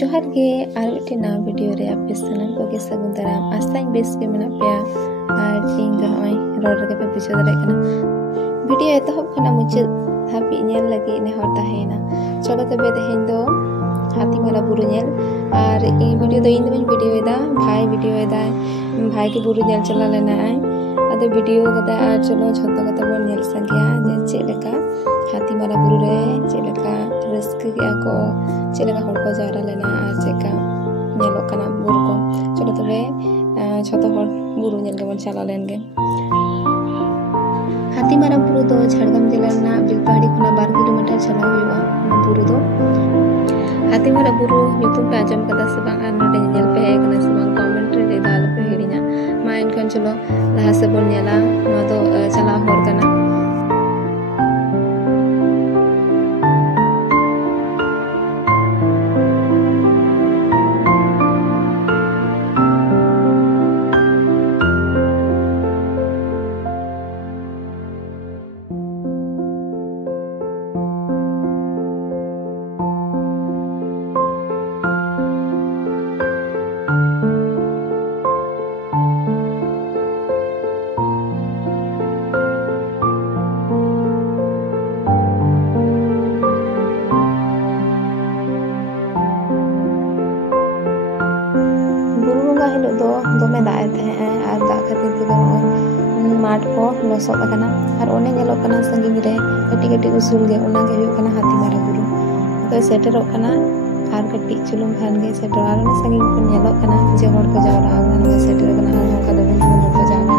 जोहार गे आरो टेना वीडियो रे आपे सनम को के सगुन दाराम आस्ताኝ बेस के मेना पे आर इन द होय रोड रे पे बुझो दारे kana वीडियो एतहब खना मुचे हापि नेल लगे ने हर ताहेना चलो तबे तेहेन दो हाथी मारा बुरु नेल आर इ वीडियो दो इन दिन वीडियो एदा भाई वीडियो एदा भाई के बुरु नेल चला लेना आय अदो वीडियो कदा आर चलो झतो कता बन नेल संगया जे चेलेका हाथी मारा बुरु रे चेलेका रस्क गया को चेलेका हर को जारा लेना आर चेका नेलो कना बुरु को चलो तबे झतो हर बुरु नेल के बन चला लेनगे हाथी मारा बुरु दो झाड़ग्राम जिला ना बिलपहाड़ी खुना 12 किलोमीटर चला हुआ ना बुरु दो हाथी मारा बुरु यूट्यूब पे आजम कदा से बांग आर नोडे नेल पे है कना से बांग कमेंट रे दाल पे हिड़िना मा इनकन चलो लहा से बोल नेला नो दो चला होर कना हिलो दो दमे दाए थे और दा खातिर ते माठ को लसोद कना और ओने नेलो कना संगिनी रे कटी कटी उसूल गे ओना गे हुयो कना हाथी मारा बुरु तो सेटरो कना और कटी चुलुम खान गे सेटर और ओने संगिन को नेलो कना जे हर को जावरा आगना सेटर कना हर का दबन हर को जावरा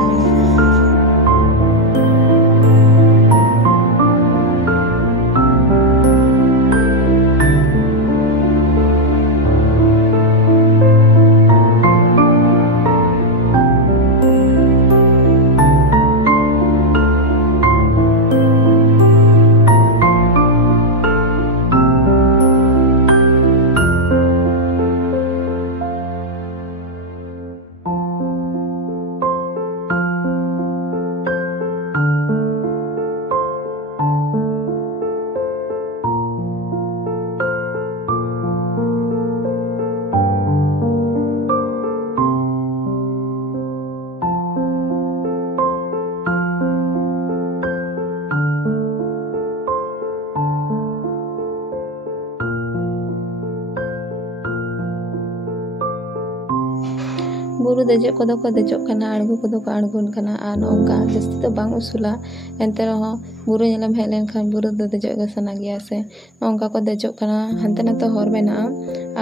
बुरु देजो को देजो कना आड़गो को आड़गोन कना आ नोंका जस्ती तो बांग उसूला एंते रहो बुरु नेलम हेज लेनखान बुरु दो देजो के सना गया से नोंका को देजो कना हंते ना तो हर मेना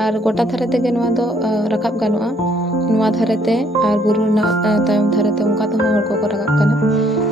और गोटा धारे ते गे नवा दो रकाब गानोआ नवा धारे ते और बुरु ना तायम धारे ते उनका तो हर को रकाब कना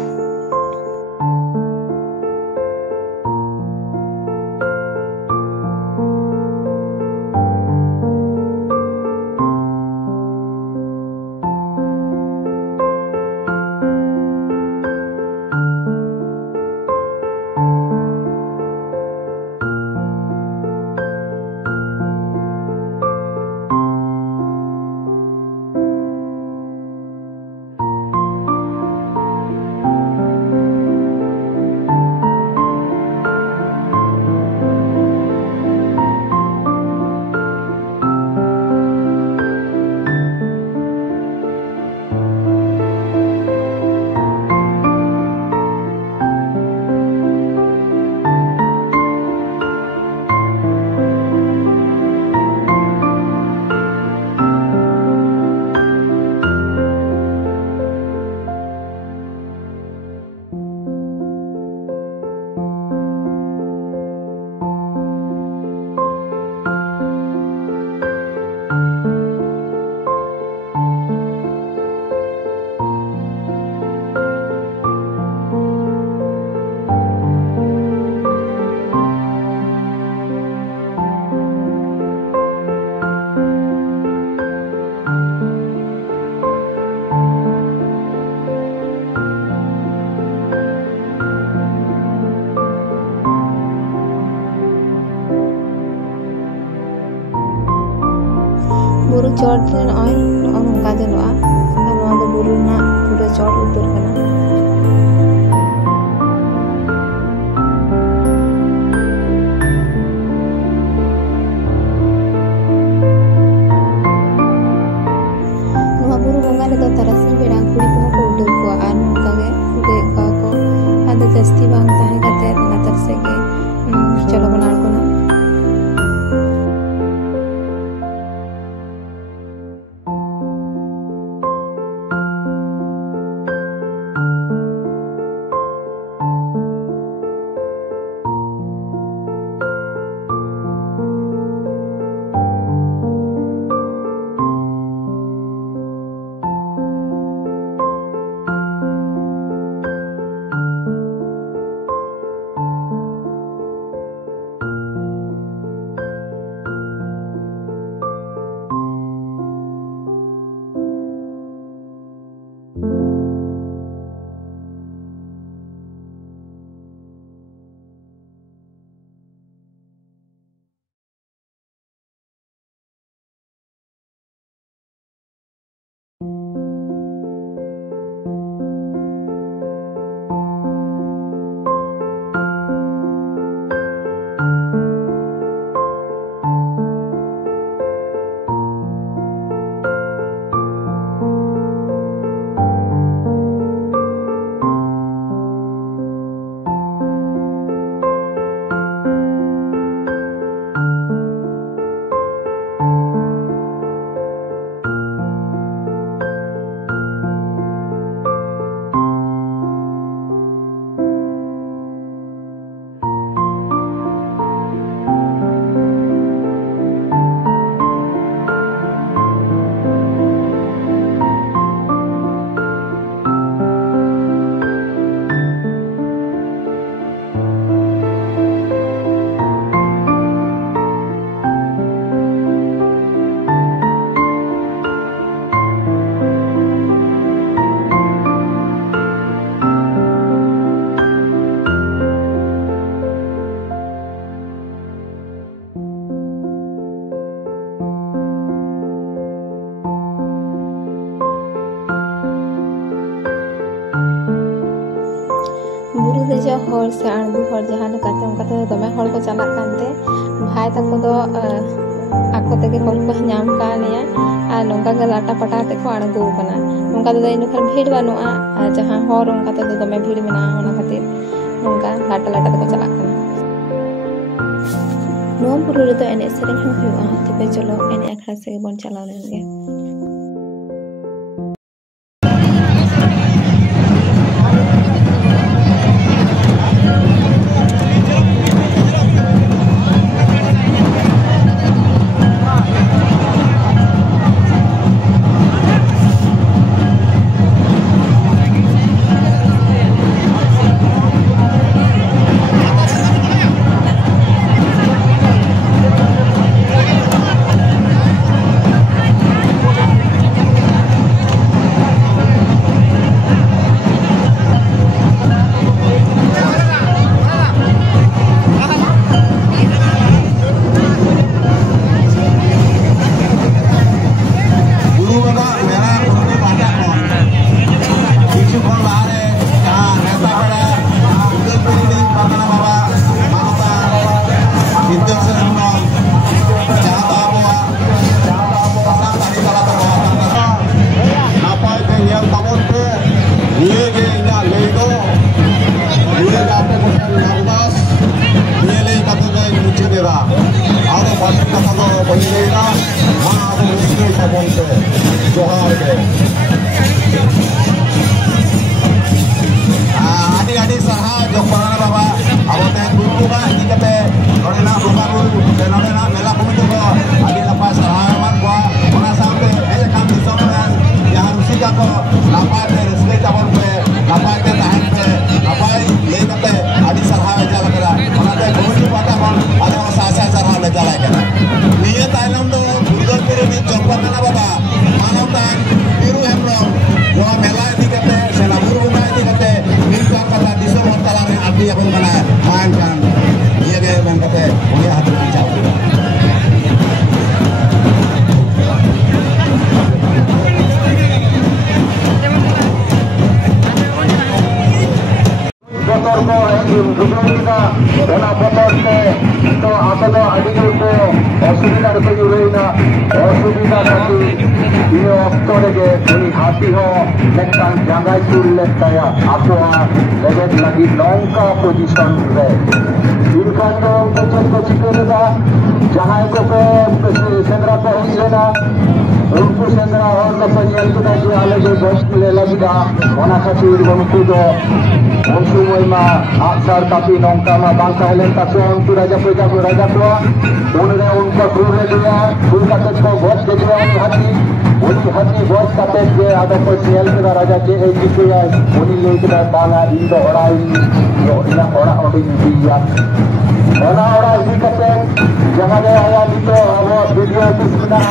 बुरु चोट नय नोंका जनोआ और बुरु ना पूरा चोट उतर कना dejok hor se aᱬgu hor jahan lekate onkate dome hor ko chalak kante bhai tako do ako tege hor ko nyam kaneya ar nongka ge lata pata te ko aᱬgu kana nongka do inu khar bhid banua ar jahan hor onkate do dome bhid mena ona khatir nongka lata lata te ko chalak kana noa buru re do enej sereng hon huyuga tobe cholo enej akhara se bon chalaw len ge tapi nongka ma bangsa helen tason tu raja tua unre unko turre dia kate ko bos ke dia hati bos kate je ada ko sial ke raja ke gitu ya uni le ke banga indo orai yo ina ora odi dia ora ini kate jangan aya itu abo video kisna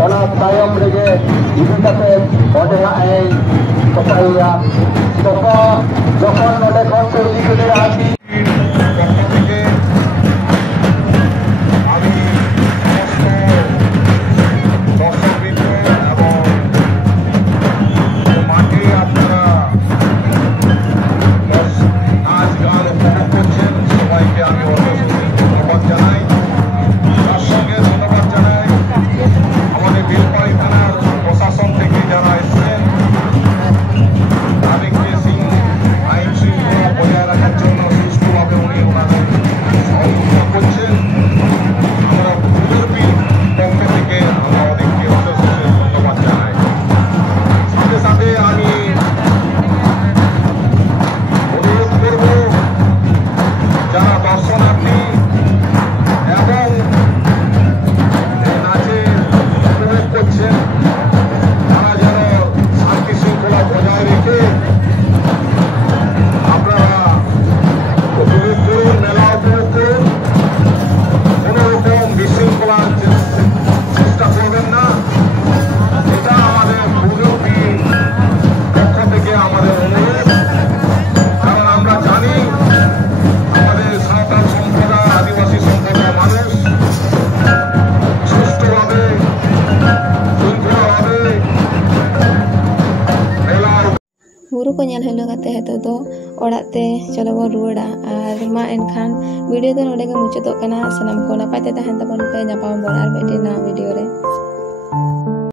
ona tayom rege ini kate ode ai kopaya toko jokon node kon suri ke hati बुरु को nail hello काते हेतो दो ओड़ाग ते चलो बन रुवाड़ा are मा एनखान video दो नोडे गे मुचादोग काना। सानाम को नापाय ते ताहेन ताबोन पे, नापाम बोन आर मिदटिन नवा वीडियो रे।